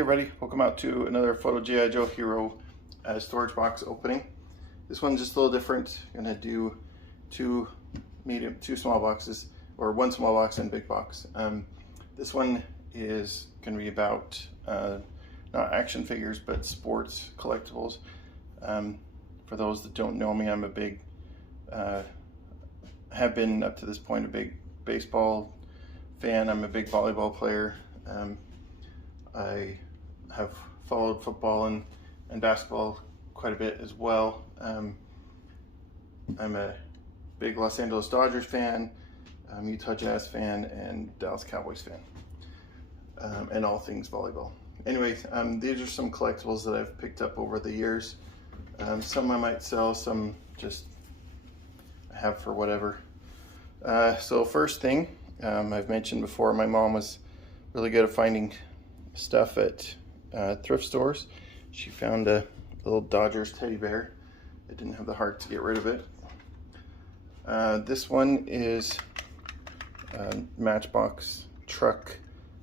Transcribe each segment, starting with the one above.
everybody, welcome out to another Photo G.I. Joe Hero storage box opening. This one's just a little different. I'm gonna do two small boxes, or one small box and big box. This one is gonna be about not action figures, but sports collectibles. For those that don't know me, I'm a big, have been up to this point a big baseball fan. I'm a big volleyball player. I have followed football and basketball quite a bit as well. I'm a big Los Angeles Dodgers fan, Utah Jazz fan, and Dallas Cowboys fan, and all things volleyball. Anyways, these are some collectibles that I've picked up over the years. Some I might sell, some just I have for whatever. So first thing, I've mentioned before, my mom was really good at finding stuff at thrift stores. She found a little Dodgers teddy bear. I didn't have the heart to get rid of it. This one is a Matchbox truck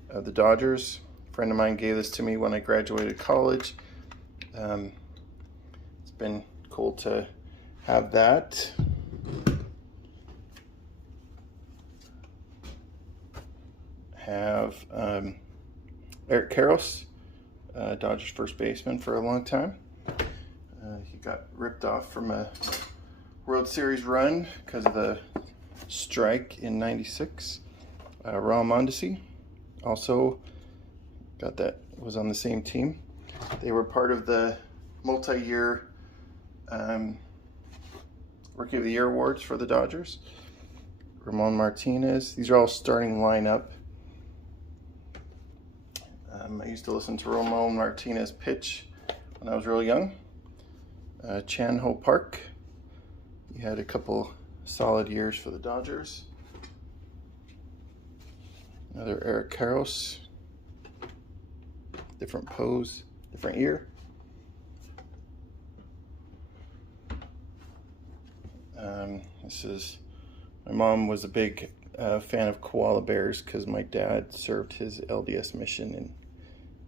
of the Dodgers. A friend of mine gave this to me when I graduated college. It's been cool to have that. Have Eric Karros, Dodgers first baseman for a long time. He got ripped off from a World Series run because of the strike in '96. Raul Mondesi also got that, was on the same team. They were part of the multi-year Rookie of the Year awards for the Dodgers. Ramon Martinez, these are all starting lineup. I used to listen to Ramon Martinez pitch when I was real young. Chan Ho Park, he had a couple solid years for the Dodgers. Another Eric Karros, different pose, different year. This is, my mom was a big fan of koala bears because my dad served his LDS mission in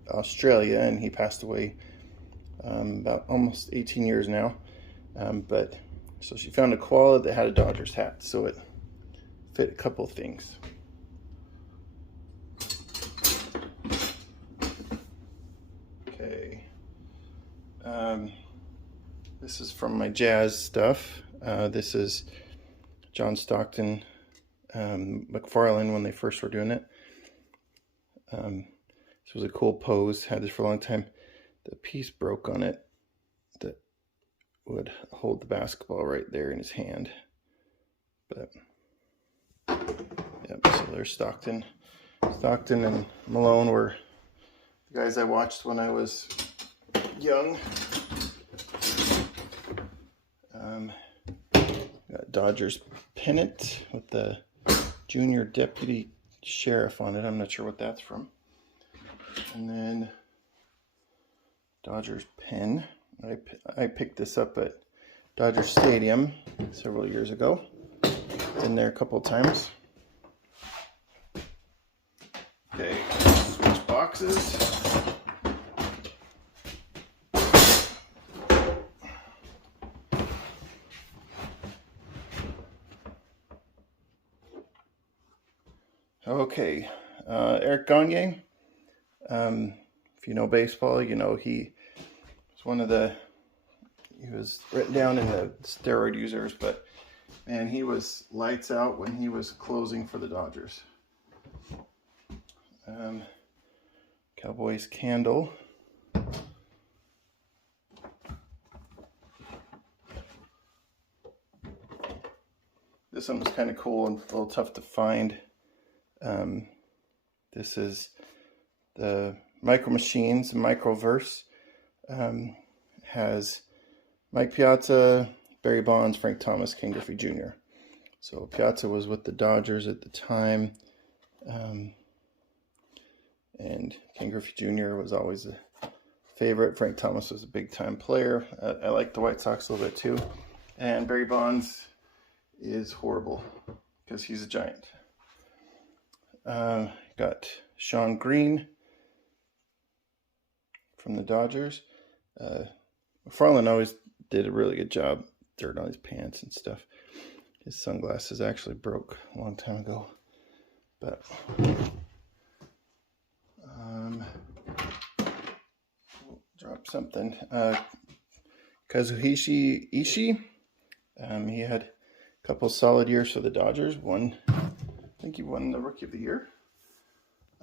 Australia, and he passed away about almost 18 years now. But so she found a koala that had a Dodgers hat, so it fit a couple things. Okay, this is from my jazz stuff. This is John Stockton, McFarlane when they first were doing it. This was a cool pose, had this for a long time. The piece broke on it that would hold the basketball right there in his hand. But, yep, so there's Stockton. Stockton and Malone were the guys I watched when I was young. Got Dodgers pennant with the junior deputy sheriff on it. I'm not sure what that's from. And then Dodgers pen. I picked this up at Dodger Stadium several years ago. Been there a couple of times. Okay, switch boxes. Okay, Eric Gagne. If you know baseball, you know he was he was written down in the steroid users, but man, he was lights out when he was closing for the Dodgers. Cowboys candle. This one was kind of cool and a little tough to find. This is the Micro Machines, Microverse. Has Mike Piazza, Barry Bonds, Frank Thomas, Ken Griffey Jr. So Piazza was with the Dodgers at the time, and Ken Griffey Jr. was always a favorite. Frank Thomas was a big-time player. I like the White Sox a little bit too. And Barry Bonds is horrible because he's a Giant. Got Sean Green, from the Dodgers. Farland always did a really good job. Dirt on his pants and stuff. His sunglasses actually broke a long time ago. But drop something. Kazuhisa Ishii. He had a couple solid years for the Dodgers. I think he won the Rookie of the Year.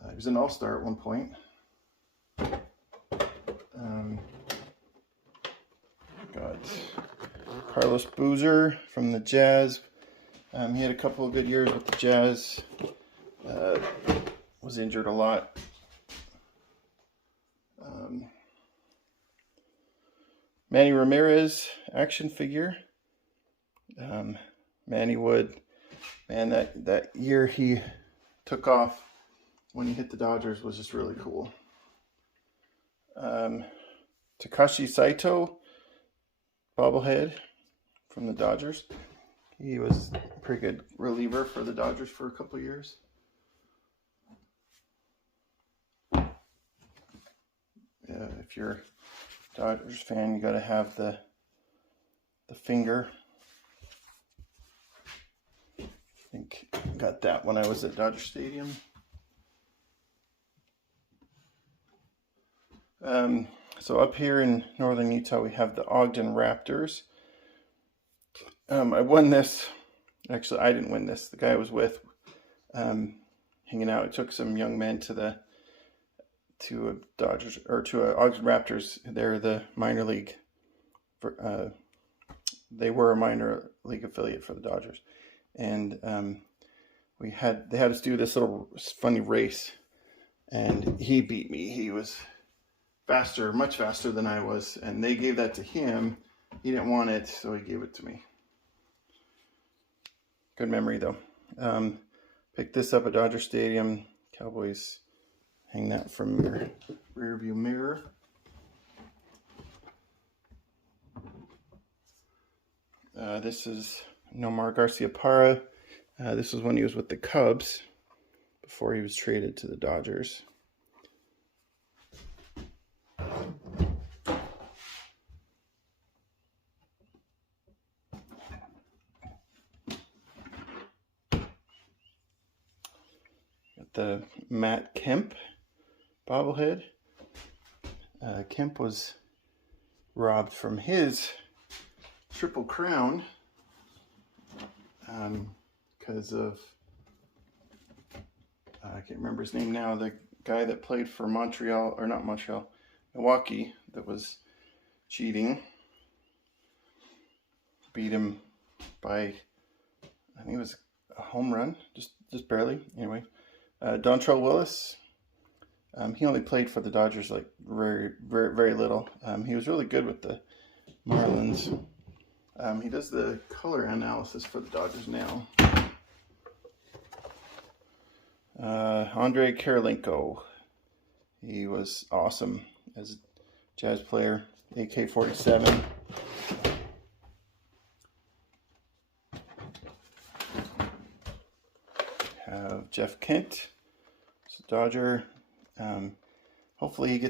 He was an All-Star at one point. Got Carlos Boozer from the Jazz. He had a couple of good years with the Jazz. Was injured a lot. Manny Ramirez action figure. Manny Wood. Man, that year he took off when he hit the Dodgers was just really cool. Takashi Saito bobblehead from the Dodgers. He was a pretty good reliever for the Dodgers for a couple of years. If you're a Dodgers fan, you got to have the finger. I think I got that when I was at Dodger Stadium. So up here in northern Utah, we have the Ogden Raptors. I won this. Actually, I didn't win this. The guy I was with, hanging out, took some young men to a Dodgers or to a Ogden Raptors. They're the minor league. They were a minor league affiliate for the Dodgers, and they had us do this little funny race, and he beat me. He was faster, much faster than I was, and they gave that to him. He didn't want it, so he gave it to me. Good memory, though. Picked this up at Dodger Stadium. Cowboys, hang that from your rear view mirror. This is Nomar Garciaparra. This was when he was with the Cubs before he was traded to the Dodgers. The Matt Kemp bobblehead. Kemp was robbed from his Triple Crown because of, I can't remember his name now, the guy that played for Milwaukee, that was cheating. Beat him by, I think it was a home run, just barely. Anyway. Dontrell Willis, he only played for the Dodgers like very, very, very little. He was really good with the Marlins. He does the color analysis for the Dodgers now. Andre Kirilenko, he was awesome as a Jazz player. AK-47. Jeff Kent, it's a Dodger. Hopefully he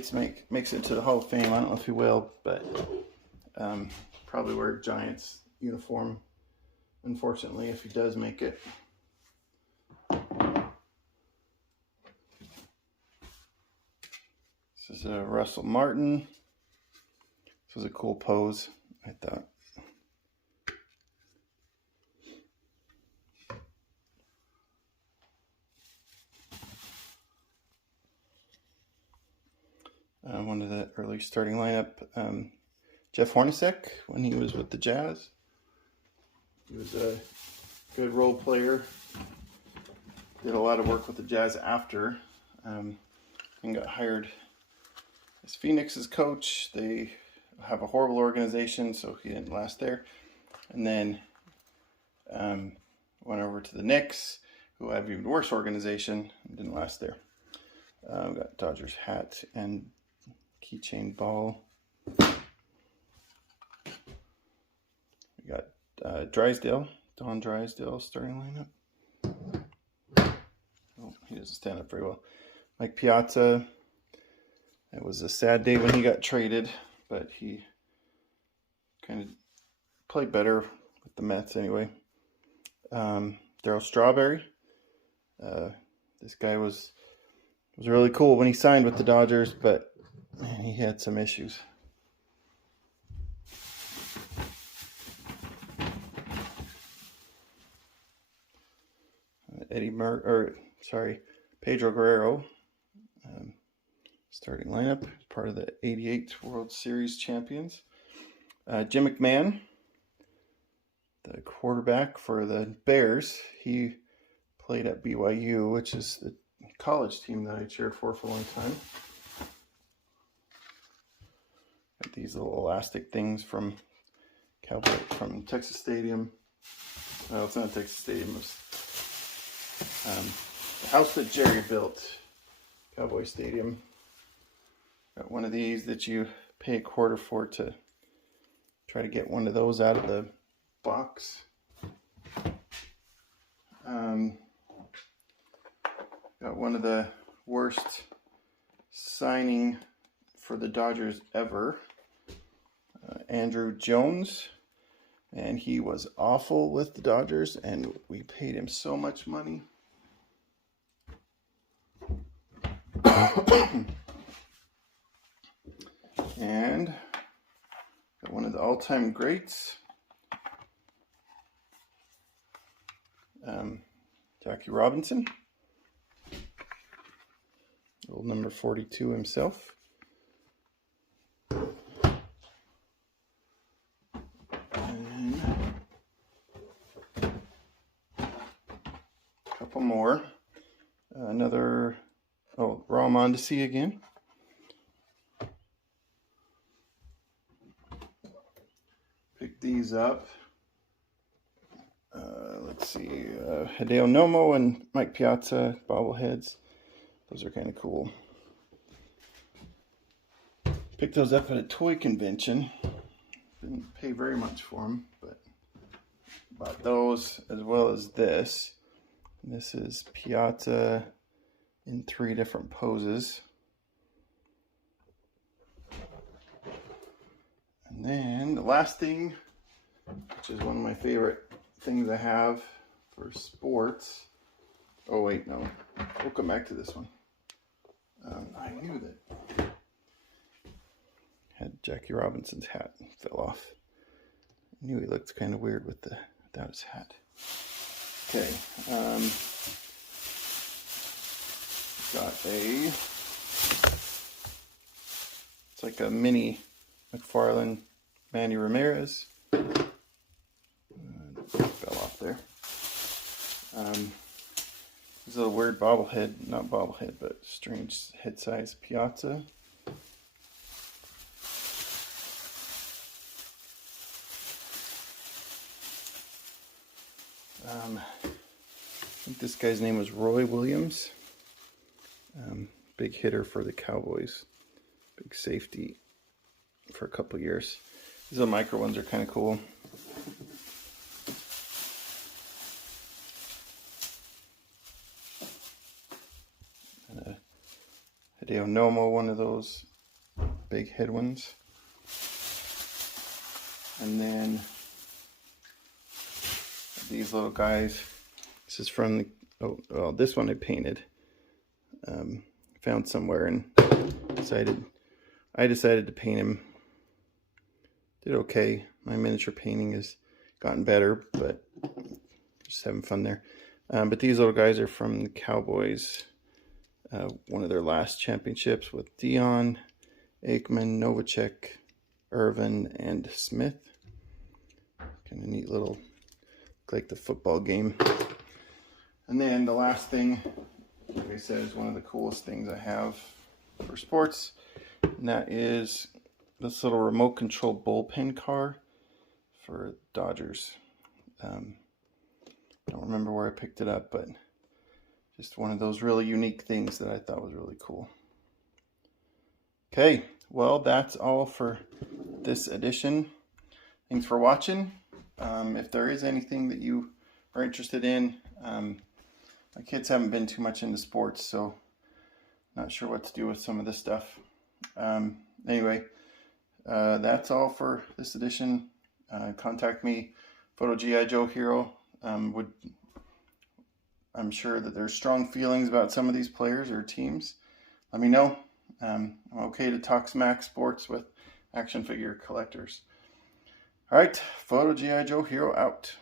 makes it to the Hall of Fame. I don't know if he will, but probably wear a Giants uniform, unfortunately, if he does make it. This is Russell Martin. This was a cool pose, I thought. One of the early starting lineup, Jeff Hornacek, when he was with the Jazz. He was a good role player. Did a lot of work with the Jazz after, and got hired as Phoenix's coach. They have a horrible organization, so he didn't last there. And then went over to the Knicks, who have even worse organization, and didn't last there. Got Dodgers hat and keychain ball. We got Don Drysdale starting lineup. Oh, he doesn't stand up very well. Mike Piazza, It was a sad day when he got traded, but he kind of played better with the Mets anyway. Darryl Strawberry. This guy was really cool when he signed with the Dodgers, but man, he had some issues. Pedro Guerrero, starting lineup, part of the '88 World Series champions. Jim McMahon, the quarterback for the Bears, he played at BYU, which is the college team that I cheered for a long time. Got these little elastic things from Texas Stadium. Well, it's not Texas Stadium. It's the house that Jerry built, Cowboy Stadium. Got one of these that you pay a quarter for to try to get one of those out of the box. Got one of the worst signing for the Dodgers ever, Andrew Jones, and he was awful with the Dodgers, and we paid him so much money. And got one of the all-time greats, Jackie Robinson, old number 42 himself. And a couple more. Raw Mondesi again. Pick these up. Let's see, Hideo Nomo and Mike Piazza bobbleheads. Those are kind of cool. Picked those up at a toy convention. Didn't pay very much for them, but bought those as well as this. This is Piazza in 3 different poses. And then the last thing, which is one of my favorite things I have for sports. Oh wait, no. We'll come back to this one. I knew that. Had Jackie Robinson's hat fell off. I knew he looked kind of weird without his hat. Okay. Got it's like a mini McFarlane Manny Ramirez. Fell off there. This is a weird bobblehead, not bobblehead, but strange head size Piazza. I think this guy's name was Roy Williams. Big hitter for the Cowboys. Big safety for a couple years. These little micro ones are kind of cool. Hideo Nomo, one of those big head ones. And then these little guys. This is from this one I painted. Found somewhere and I decided to paint him. Did okay. My miniature painting has gotten better, but just having fun there. But these little guys are from the Cowboys. One of their last championships with Dion, Aikman, Novacek, Irvin, and Smith. Kind of neat little, look like the football game. And then the last thing, like I said, is one of the coolest things I have for sports. And that is this little remote control bullpen car for Dodgers. I don't remember where I picked it up, but just one of those really unique things that I thought was really cool. Okay, well, that's all for this edition. Thanks for watching. If there is anything that you are interested in, my kids haven't been too much into sports, so not sure what to do with some of this stuff. Anyway, that's all for this edition. Contact me, Photo GI Joe Hero. I'm sure that there's strong feelings about some of these players or teams. Let me know. I'm okay to talk smack sports with action figure collectors. All right, Photo GI Joe Hero out.